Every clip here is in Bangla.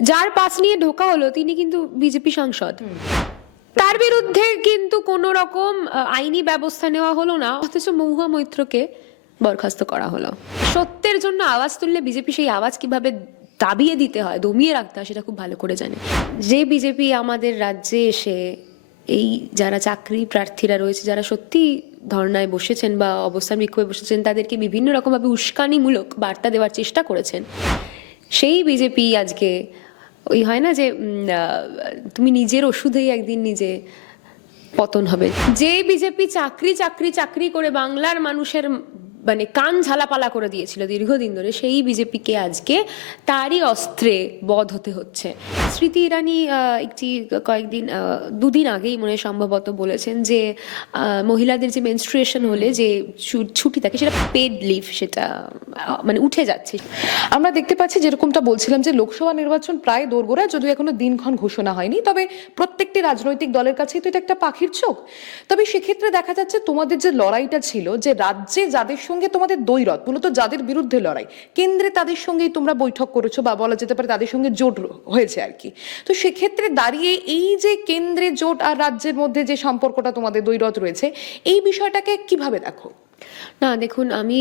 যার পাস নিয়ে ঢোকা হলো তিনি কিন্তু বিজেপি সাংসদ, তার বিরুদ্ধে কিন্তু কোনো রকম আইনি ব্যবস্থা নেওয়া হলো না, অথচ মহুয়া মৈত্রকে বরখাস্ত করা হলো। সত্যের জন্য আওয়াজ তুললে বিজেপি সেই আওয়াজ কিভাবে দাবিয়ে দিতে হয়, দমিয়ে রাখতে হয়, সেটা খুব ভালো করে জানে। যে বিজেপি আমাদের রাজ্যে এসে এই যারা চাকরি প্রার্থীরা রয়েছে, যারা সত্যি ধর্নায় বসেছেন বা অবস্থান বিক্ষোভে বসেছেন, তাদেরকে বিভিন্ন রকমভাবে উস্কানিমূলক বার্তা দেওয়ার চেষ্টা করেছেন, সেই বিজেপি আজকে ওই হয় না যে তুমি নিজের ওষুধেই একদিন নিজে পতন হবে। যে বিজেপি চাকরি চাকরি চাকরি করে বাংলার মানুষের মানে কান ঝালাপালা করে দিয়েছিল দীর্ঘদিন ধরে, সেই বিজেপিকে আজকে তারই অস্ত্রে বধ হতে হচ্ছে। স্মৃতি ইরানি কয়েকদিন দুদিন আগেই মনে হয় সম্ভবত বলেছেন যে মহিলাদের যে মেনস্ট্রুয়েশন হলে যে ছুটি থাকে সেটা পেড লিভ, সেটা মানে উঠে যাচ্ছে। আমরা দেখতে পাচ্ছি যেরকমটা বলছিলাম যে লোকসভা নির্বাচন প্রায় দোরগোড়ায়, যদিও এখনো দিনক্ষণ ঘোষণা হয়নি, তবে প্রত্যেকটি রাজনৈতিক দলের কাছেই তো এটা একটা পাখির চোখ। তবে সেক্ষেত্রে দেখা যাচ্ছে তোমাদের যে লড়াইটা ছিল, যে রাজ্যে যাদের সঙ্গে তোমাদের দ্বৈরথ, মূলত যাদের বিরুদ্ধে লড়াই, কেন্দ্রে তাদের সঙ্গেই তোমরা বৈঠক করেছো বা বলা যেতে পারে তাদের সঙ্গে জোট হয়েছে আর কি। তো সেক্ষেত্রে দাঁড়িয়ে এই যে কেন্দ্রে জোট আর রাজ্যের মধ্যে যে সম্পর্কটা তোমাদের দ্বৈরথ রয়েছে, এই বিষয়টাকে কিভাবে দেখো? না দেখুন, আমি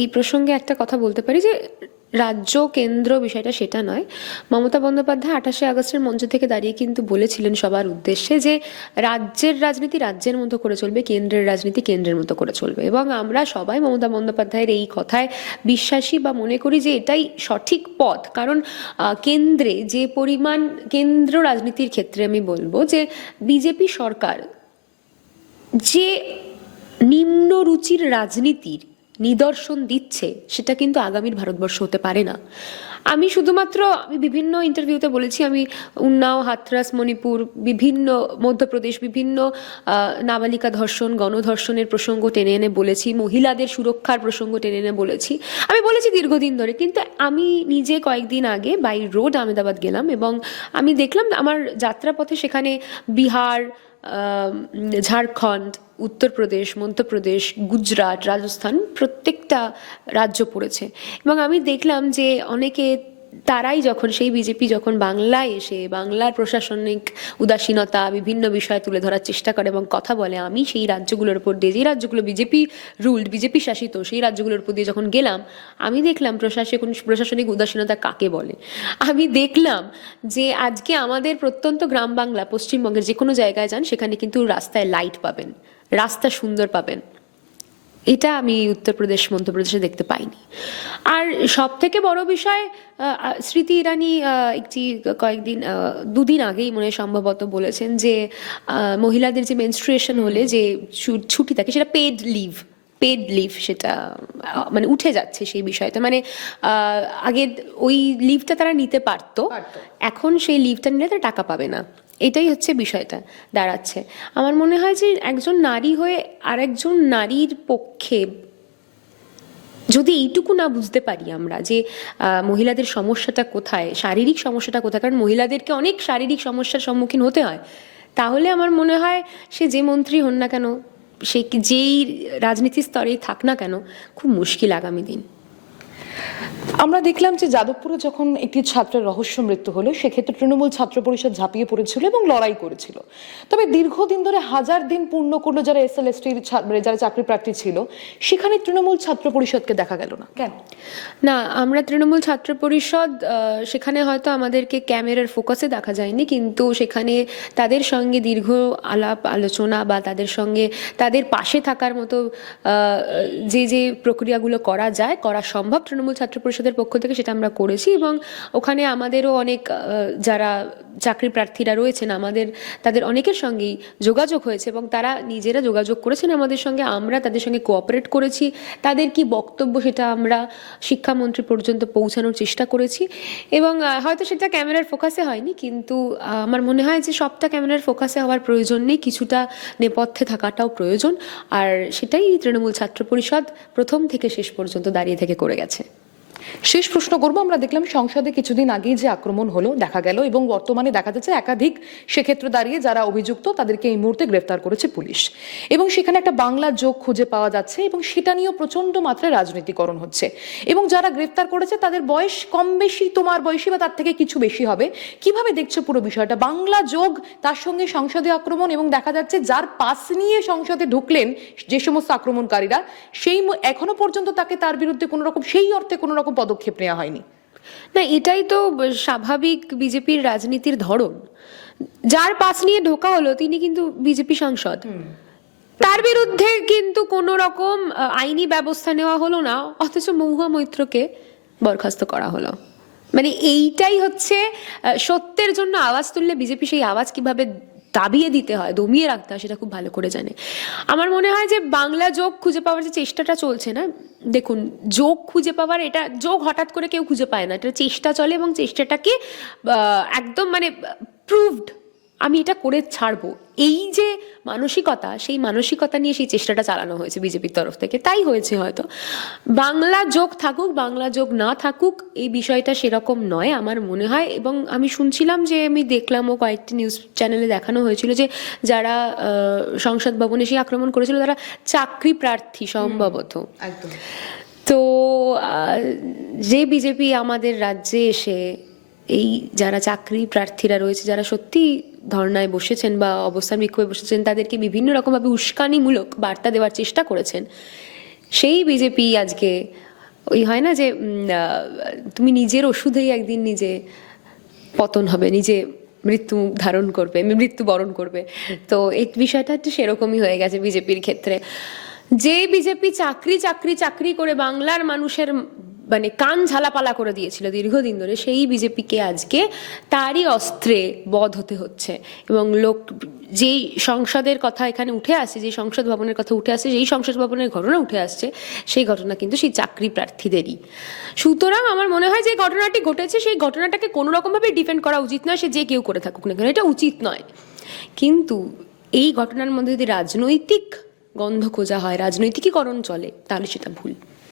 এই প্রসঙ্গে একটা কথা বলতে পারি যে রাজ্য কেন্দ্র বিষয়টা সেটা নয়। মমতা বন্দ্যোপাধ্যায় 28শে আগস্টের মঞ্চ থেকে দাঁড়িয়ে কিন্তু বলেছিলেন সবার উদ্দেশ্যে যে রাজ্যের রাজনীতি রাজ্যের মতো করে চলবে, কেন্দ্রের রাজনীতি কেন্দ্রের মতো করে চলবে, এবং আমরা সবাই মমতা বন্দ্যোপাধ্যায়ের এই কথায় বিশ্বাসী বা মনে করি যে এটাই সঠিক পথ। কারণ কেন্দ্রে যে পরিমাণ, কেন্দ্র রাজনীতির ক্ষেত্রে আমি বলবো যে বিজেপি সরকার যে নিম্ন রুচির রাজনীতির নিদর্শন দিচ্ছে, সেটা কিন্তু আগামীর ভারতবর্ষ হতে পারে না। আমি বিভিন্ন ইন্টারভিউতে বলেছি, আমি উন্নাও, হাথরাস, মণিপুর, বিভিন্ন মধ্যপ্রদেশ, বিভিন্ন নাবালিকা ধর্ষণ, গণধর্ষণের প্রসঙ্গ টেনে এনে বলেছি, মহিলাদের সুরক্ষার প্রসঙ্গ টেনে এনে বলেছি, আমি বলেছি দীর্ঘদিন ধরে। কিন্তু আমি নিজে কয়েকদিন আগে বাই রোড আহমেদাবাদ গেলাম এবং আমি দেখলাম আমার যাত্রাপথে সেখানে বিহার, ঝাড়খণ্ড, উত্তরপ্রদেশ, মধ্যপ্রদেশ, গুজরাট, রাজস্থান, প্রত্যেকটা রাজ্য পড়েছে। এবং আমি দেখলাম যে অনেকে, তারাই যখন সেই বিজেপি যখন বাংলায় এসে বাংলার প্রশাসনিক উদাসীনতা বিভিন্ন বিষয় তুলে ধরার চেষ্টা করে এবং কথা বলে, আমি সেই রাজ্যগুলোর উপর দিয়ে, যে রাজ্যগুলো বিজেপি রুলড, বিজেপি শাসিত, সেই রাজ্যগুলোর উপর দিয়ে যখন গেলাম, আমি দেখলাম প্রশাসনিক উদাসীনতা কাকে বলে। আমি দেখলাম যে আজকে আমাদের প্রত্যন্ত গ্রাম বাংলা, পশ্চিমবঙ্গের যে কোনো জায়গায় যান, সেখানে কিন্তু রাস্তায় লাইট পাবেন, রাস্তা সুন্দর পাবেন। এটা আমি উত্তরপ্রদেশ, মধ্যপ্রদেশে দেখতে পাইনি। আর সব থেকে বড় বিষয়, স্মৃতি ইরানি দুদিন আগেই মনে হয় সম্ভবত বলেছেন যে মহিলাদের যে মেনস্ট্রুয়েশন হলে যে ছুটি থাকে সেটা পেড লিভ, সেটা মানে উঠে যাচ্ছে সেই বিষয়টা। মানে আগে ওই লিভটা তারা নিতে পারতো, এখন সেই লিভটা নিলে তারা টাকা পাবে না। এটাই হচ্ছে বিষয়টা দাঁড়াচ্ছে। আমার মনে হয় যে একজন নারী হয়ে আরেকজন নারীর পক্ষে যদি এইটুকু না বুঝতে পারি আমরা যে মহিলাদের সমস্যাটা কোথায়, শারীরিক সমস্যাটা কোথায়, কারণ মহিলাদেরকে অনেক শারীরিক সমস্যার সম্মুখীন হতে হয়, তাহলে আমার মনে হয় সে যে মন্ত্রী হন না কেন, সে যেই রাজনীতির স্তরেই থাক না কেন, খুব মুশকিল আগামী দিন। আমরা দেখলাম যে যাদবপুরে যখন একটি ছাত্রের রহস্য মৃত্যু হলো, সেক্ষেত্রে তৃণমূল ছাত্র পরিষদ ঝাঁপিয়ে পড়েছিল এবং লড়াই করেছিল। তবে দীর্ঘদিন ধরে 1000 দিন পূর্ণ করলো যারা এসএলএসটির যারা চাকরি প্রার্থী ছিল, সেখানে তৃণমূল ছাত্র পরিষদকে দেখা গেল না কেন? না, আমরা তৃণমূল ছাত্র পরিষদ, সেখানে হয়তো আমাদেরকে ক্যামেরার ফোকাসে দেখা যায়নি, কিন্তু সেখানে তাদের সঙ্গে দীর্ঘ আলাপ আলোচনা বা তাদের সঙ্গে তাদের পাশে থাকার মতো যে প্রক্রিয়াগুলো করা সম্ভব তৃণমূল ছাত্র পরিষদের পক্ষ থেকে, সেটা আমরা করেছি। এবং ওখানে আমাদেরও অনেক যারা চাকরি প্রার্থীরা রয়েছেন, তাদের অনেকের সঙ্গেই যোগাযোগ হয়েছে এবং তারা নিজেরা যোগাযোগ করেছেন আমাদের সঙ্গে, আমরা তাদের সঙ্গে কোঅপারেট করেছি। তাদের কি বক্তব্য সেটা আমরা শিক্ষামন্ত্রী পর্যন্ত পৌঁছানোর চেষ্টা করেছি এবং হয়তো সেটা ক্যামেরার ফোকাসে হয়নি, কিন্তু আমার মনে হয় যে সবটা ক্যামেরার ফোকাসে হওয়ার প্রয়োজন নেই, কিছুটা নেপথ্যে থাকাটাও প্রয়োজন। আর সেটাই তৃণমূল ছাত্র পরিষদ প্রথম থেকে শেষ পর্যন্ত দাঁড়িয়ে থেকে করে গেছে। শেষ প্রশ্ন করবো, আমরা দেখলাম সংসদে কিছুদিন আগেই যে আক্রমণ হলো দেখা গেল, এবং বর্তমানে দেখা যাচ্ছে একাধিক সেক্ষেত্রে দাঁড়িয়ে যারা অভিযুক্ত তাদেরকে এই মুহূর্তে গ্রেফতার করেছে পুলিশ, এবং সেখানে একটা বাংলা যোগ খুঁজে পাওয়া যাচ্ছে, এবং সেটা নিয়েও প্রচন্ড মাত্রায় রাজনীতিকরণ হচ্ছে, এবং যারা গ্রেফতার করেছে তাদের বয়স কম বেশি তোমার বয়সী বা তার থেকে কিছু বেশি হবে। কিভাবে দেখছো পুরো বিষয়টা, বাংলা যোগ তার সঙ্গে সংসদে আক্রমণ, এবং দেখা যাচ্ছে যার পাস নিয়ে সংসদে ঢুকলেন যে সমস্ত আক্রমণকারীরা, সেই এখনো পর্যন্ত তাকে তার বিরুদ্ধে কোনো রকম সেই অর্থে কোনো রকম পদক্ষেপ নেওয়া হয়নি? না, এটাই তো স্বাভাবিক বিজেপির রাজনীতির ধরন। যার পাস নিয়ে ঢোকা হলো তিনি কিন্তু বিজেপি সাংসদ, তার বিরুদ্ধে কিন্তু কোনো রকম আইনি ব্যবস্থা নেওয়া হলো না, অথচ মহুয়া মৈত্রকে বরখাস্ত করা হলো। মানে এইটাই হচ্ছে সত্যের জন্য আওয়াজ তুললে বিজেপি সেই আওয়াজ কিভাবে দাবিয়ে দিতে হয়, দমিয়ে রাখতে হয়, সেটা খুব ভালো করে জানে। আমার মনে হয় যে বাংলা যোগ খুঁজে পাওয়ার যে চেষ্টাটা চলছে না, দেখুন যোগ খুঁজে পাওয়ার, এটা যোগ হঠাৎ করে কেউ খুঁজে পায় না, এটা চেষ্টা চলে, এবং চেষ্টাটাকে একদম মানে প্রুভড আমি এটা করে ছাড়বো, এই যে মানসিকতা, সেই মানসিকতা নিয়ে সেই চেষ্টাটা চালানো হয়েছে বিজেপির তরফ থেকে, তাই হয়েছে হয়তো। বাংলা যোগ থাকুক বাংলা যোগ না থাকুক এই বিষয়টা সেরকম নয় আমার মনে হয়। এবং আমি শুনছিলাম যে, আমি দেখলামও কয়েকটি নিউজ চ্যানেলে দেখানো হয়েছিল যে যারা সংসদ ভবনে সেই আক্রমণ করেছিল তারা চাকরি প্রার্থী সম্ভবত। একদম। তো যে বিজেপি আমাদের রাজ্যে এসে এই যারা চাকরি প্রার্থীরা রয়েছে, যারা সত্যি ধর্নায় বসেছেন বা অবস্থান বিক্ষোভে বসেছেন, তাদেরকে বিভিন্ন রকমভাবে উস্কানিমূলক বার্তা দেওয়ার চেষ্টা করেছেন, সেই বিজেপি আজকে ওই হয় না যে তুমি নিজের ওষুধেই একদিন নিজে পতন হবে, নিজে মৃত্যু ধারণ করবে, মৃত্যুবরণ করবে। তো এই বিষয়টা একটু সেরকমই হয়ে গেছে বিজেপির ক্ষেত্রে। যে বিজেপি চাকরি চাকরি চাকরি করে বাংলার মানুষের মানে কান ঝালাপালা করে দিয়েছিল দীর্ঘদিন ধরে, সেই বিজেপিকে আজকে তারই অস্ত্রে বধ হতে হচ্ছে। এবং যেই সংসদের কথা এখানে উঠে আসছে, যে সংসদ ভবনের কথা উঠে আসছে, যেই সংসদ ভবনের ঘটনা উঠে আসছে, সেই ঘটনা কিন্তু সেই চাকরি প্রার্থীদেরই। সুতরাং আমার মনে হয় যে ঘটনাটি ঘটেছে, সেই ঘটনাটাকে কোনো রকমভাবে ডিফেন্ড করা উচিত নয়, সে যে কেউ করে থাকুক না কেন, এটা উচিত নয়। কিন্তু এই ঘটনার মধ্যে যদি রাজনৈতিক গন্ধ খোঁজা হয়, রাজনৈতিকীকরণ চলে, তাহলে সেটা ভুল।